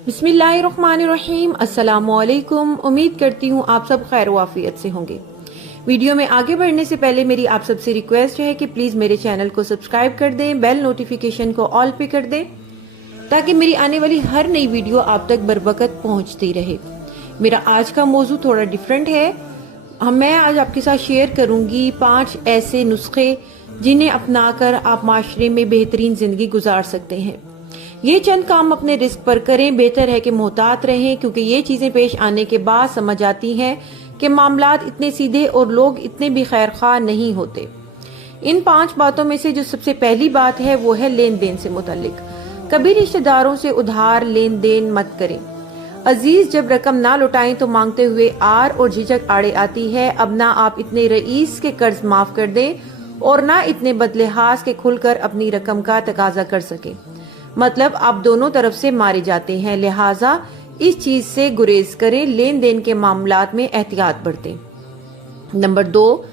बिस्मिल्लाहिर्रहमानिर्रहीम। अस्सलामुअलैकुम। उम्मीद करती हूँ आप सब खैर वाफियत से होंगे। वीडियो में आगे बढ़ने से पहले मेरी आप सबसे रिक्वेस्ट है कि प्लीज मेरे चैनल को सब्सक्राइब कर दें, बेल नोटिफिकेशन को ऑल पे कर दें ताकि मेरी आने वाली हर नई वीडियो आप तक बरवकत पहुंचती रहे। मेरा आज का मौजू थोड़ा डिफरेंट है। मैं आज आपके साथ शेयर करूंगी 5 ऐसे नुस्खे जिन्हें अपनाकर आप माशरे में बेहतरीन जिंदगी गुजार सकते हैं। ये चंद काम अपने रिस्क पर करें, बेहतर है कि मोहतात रहें, क्योंकि ये चीजें पेश आने के बाद समझ आती हैं कि मामलात इतने सीधे और लोग इतने भी खैरख्वाह नहीं होते। इन 5 बातों में से जो सबसे पहली बात है वो है लेन देन से मुतल्लिक। कभी रिश्तेदारों से उधार लेन देन मत करें। अजीज जब रकम ना लुटाएं तो मांगते हुए आर और झिझक आड़े आती है। अब ना आप इतने रईस के कर्ज माफ कर दें और ना इतने बदलिहाज के खुलकर अपनी रकम का तकाजा कर सके। मतलब आप दोनों तरफ से मारे जाते हैं, लिहाजा इस चीज से गुरेज करें। लेन देन के मामलात में एहतियात बरतें। नंबर 2,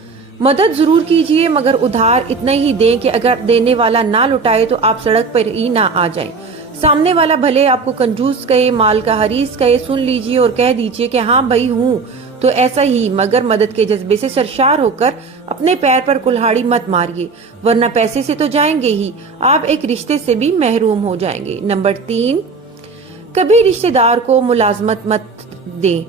मदद जरूर कीजिए मगर उधार इतना ही दें कि अगर देने वाला ना लुटाए तो आप सड़क पर ही ना आ जाएं। सामने वाला भले आपको कंजूस कहे, माल का हरीस कहे, सुन लीजिए और कह दीजिए कि हाँ भाई हूँ तो ऐसा ही, मगर मदद के जज्बे से सरशार होकर अपने पैर पर कुल्हाड़ी मत मारिए, वरना पैसे से तो जाएंगे ही, आप एक रिश्ते से भी महरूम हो जाएंगे। नंबर 3, कभी रिश्तेदार को मुलाजमत मत दें।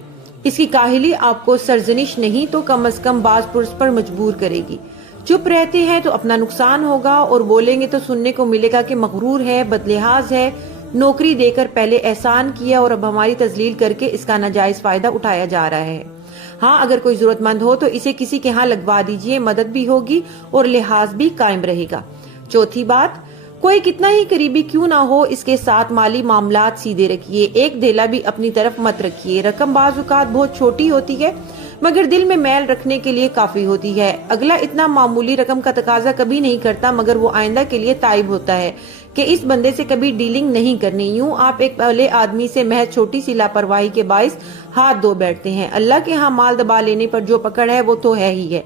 इसकी काहिली आपको सरजनिश नहीं तो कम से कम बाज पुरुष पर मजबूर करेगी। चुप रहते हैं तो अपना नुकसान होगा और बोलेंगे तो सुनने को मिलेगा कि मगरूर है, बदलिहाज है, नौकरी देकर पहले एहसान किया और अब हमारी तजलील करके इसका नाजायज फायदा उठाया जा रहा है। हाँ, अगर कोई जरूरतमंद हो तो इसे किसी के यहाँ लगवा दीजिए, मदद भी होगी और लिहाज भी कायम रहेगा। चौथी बात, कोई कितना ही करीबी क्यों ना हो इसके साथ माली मामलात सीधे रखिए। एक धेला भी अपनी तरफ मत रखिए। रकम बाज़-औक़ात बहुत छोटी होती है मगर दिल में मैल रखने के लिए काफी होती है। अगला इतना मामूली रकम का तकाजा कभी नहीं करता मगर वो आइंदा के लिए ताइब होता है कि इस बंदे से कभी डीलिंग नहीं करनी। यूं आप एक भले आदमी से महज छोटी सी लापरवाही के बाइस हाथ धो बैठते हैं। अल्लाह के यहाँ माल दबा लेने पर जो पकड़ है वो तो है ही है।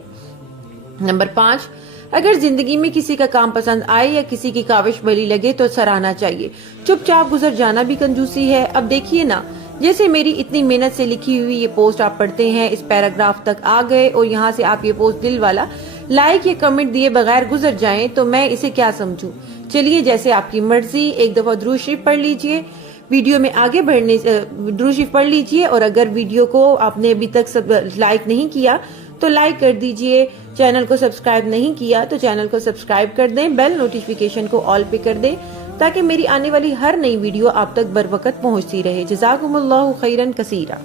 नंबर 5, अगर जिंदगी में किसी का काम पसंद आए या किसी की काविश भली लगे तो सराहना चाहिए। चुपचाप गुजर जाना भी कंजूसी है। अब देखिए ना, जैसे मेरी इतनी मेहनत से लिखी हुई ये पोस्ट आप पढ़ते हैं, इस पैराग्राफ तक आ गए और यहाँ से आप ये पोस्ट दिल वाला लाइक या कमेंट दिए बगैर गुजर जाएं तो मैं इसे क्या समझूं। चलिए जैसे आपकी मर्जी, एक दफा दुरूद शरीफ पढ़ लीजिए। वीडियो में आगे बढ़ने दुरूद शरीफ पढ़ लीजिए और अगर वीडियो को आपने अभी तक सब लाइक नहीं किया तो लाइक कर दीजिए। चैनल को सब्सक्राइब नहीं किया तो चैनल को सब्सक्राइब कर दें, बेल नोटिफिकेशन को ऑल पे कर दें ताकि मेरी आने वाली हर नई वीडियो आप तक बरवकत पहुंचती रहे। जज़ाकुमुल्लाहु खैरन कसीरा।